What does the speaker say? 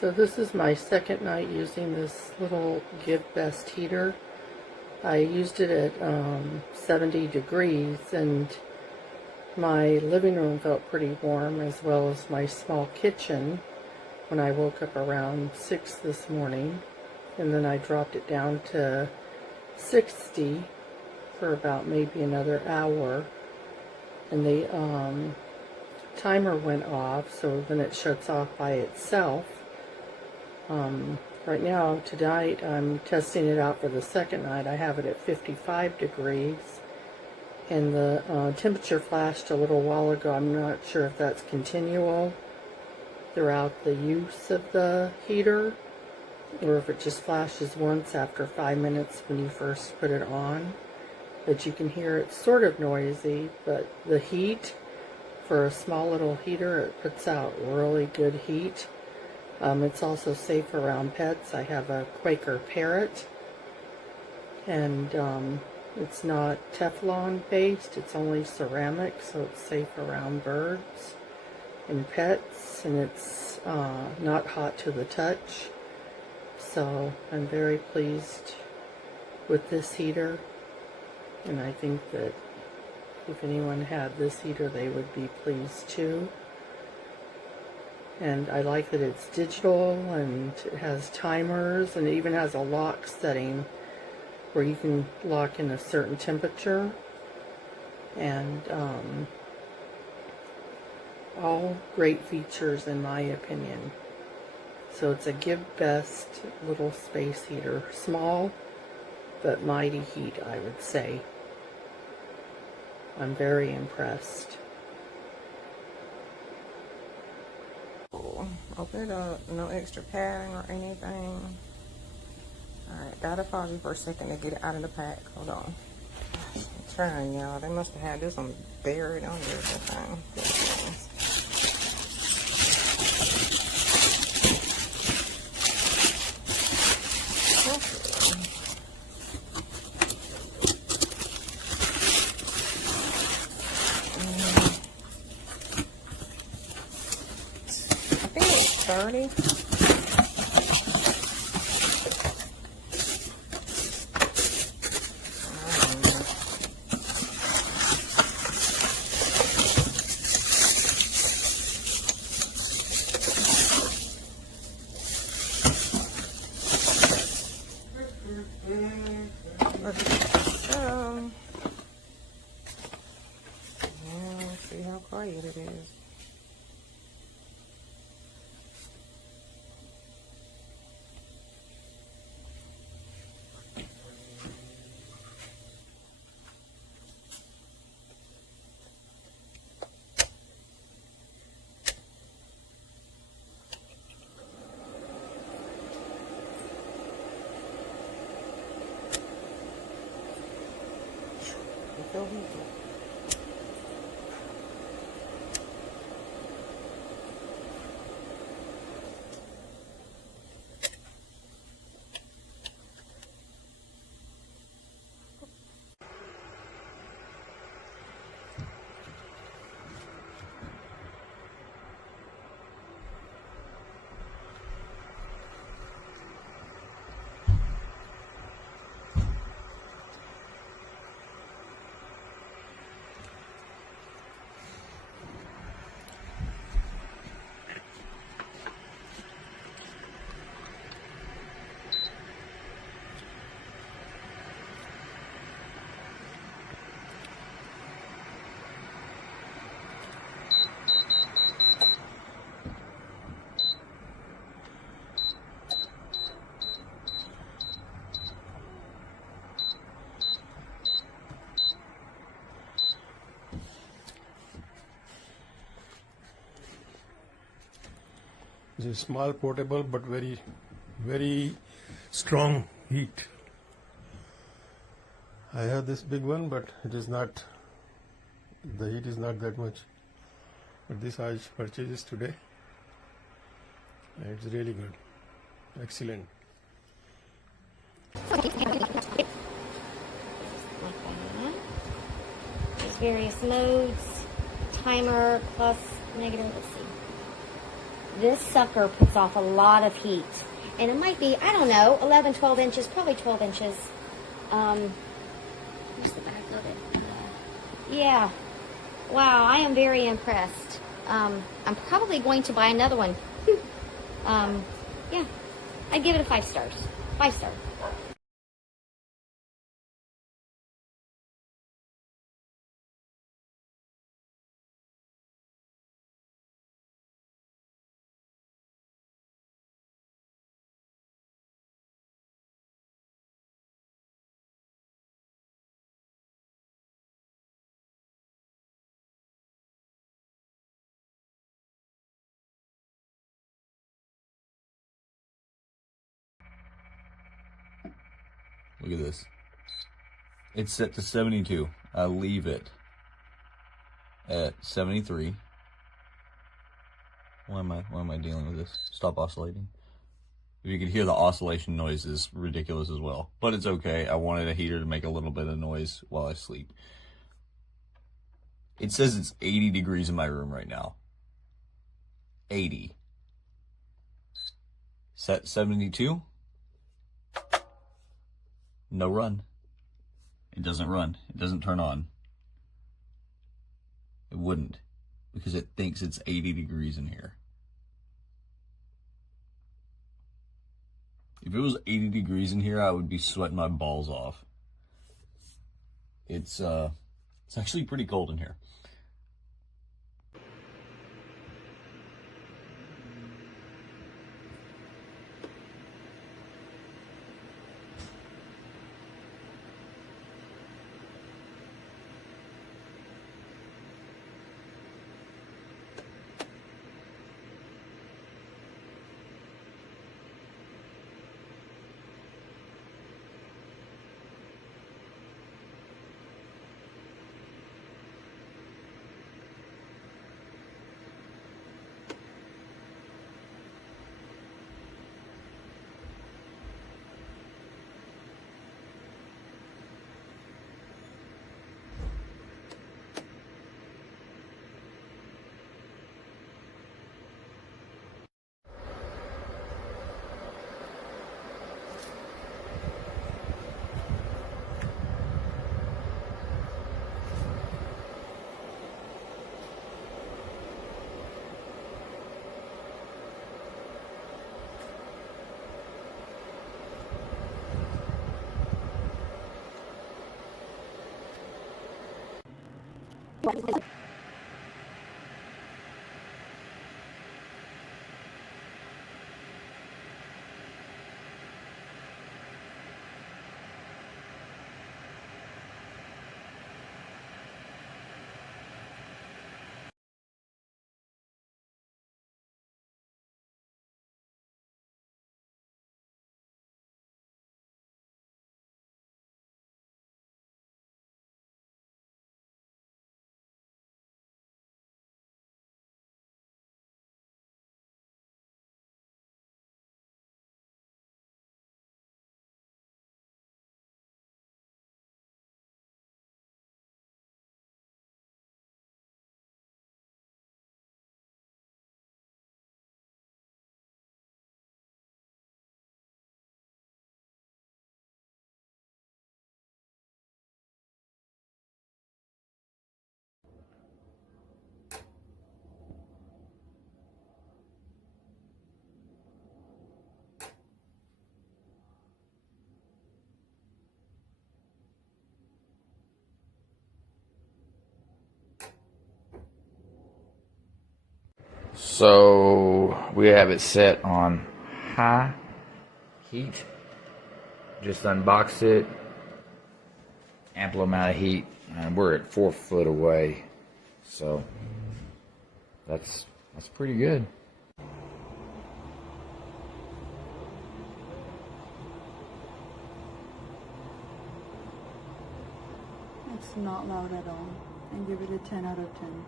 So this is my second night using this little GiveBest heater. I used it at 70 degrees, and my living room felt pretty warm, as well as my small kitchen, when I woke up around 6 this morning. And then I dropped it down to 60 for about maybe another hour. And the timer went off, so then it shuts off by itself. Right now, tonight, I'm testing it out for the second night. I have it at 55 degrees, and the temperature flashed a little while ago. I'm not sure if that's continual throughout the use of the heater, or if it just flashes once after 5 minutes when you first put it on. But you can hear it's sort of noisy, but the heat, for a small little heater, it puts out really good heat. It's also safe around pets. I have a Quaker parrot, and it's not Teflon based, it's only ceramic, so it's safe around birds and pets, and it's not hot to the touch. So I'm very pleased with this heater, and I think that if anyone had this heater, they would be pleased too. And I like that it's digital, and it has timers, and it even has a lock setting where you can lock in a certain temperature. And all great features in my opinion. So it's a GiveBest little space heater. Small, but mighty heat, I would say. I'm very impressed. Open it up, no extra padding or anything. Alright, gotta pause you for a second to get it out of the pack. Hold on. I'm trying, y'all. They must have had this one buried under the thing. I think it's 30. Let's see how quiet it is. Feel heated. It's a small portable but very strong heat. I have this big one, but it is not, the heat is not that much. But this I purchased this today. It's really good. Excellent. various modes, timer, plus, negative, let's see. this sucker puts off a lot of heat. And it might be, I don't know, 11, 12 inches, probably 12 inches. Where's the back of it? Yeah. Wow, I am very impressed. I'm probably going to buy another one. Yeah, I'd give it a 5 stars. 5 star. Look at this. It's set to 72. I leave it at 73. Why am I dealing with this? Stop oscillating. If you could hear the oscillation noise is ridiculous as well. But it's okay. I wanted a heater to make a little bit of noise while I sleep. It says it's 80 degrees in my room right now. 80. Set 72. No run. It doesn't run. It doesn't turn on. It wouldn't, because it thinks it's 80 degrees in here. If it was 80 degrees in here, I would be sweating my balls off. It's actually pretty cold in here. So we have it set on high heat. Just unboxed it. Ample amount of heat, and we're at 4 foot away. So that's pretty good. It's not loud at all. I give it a 10 out of 10.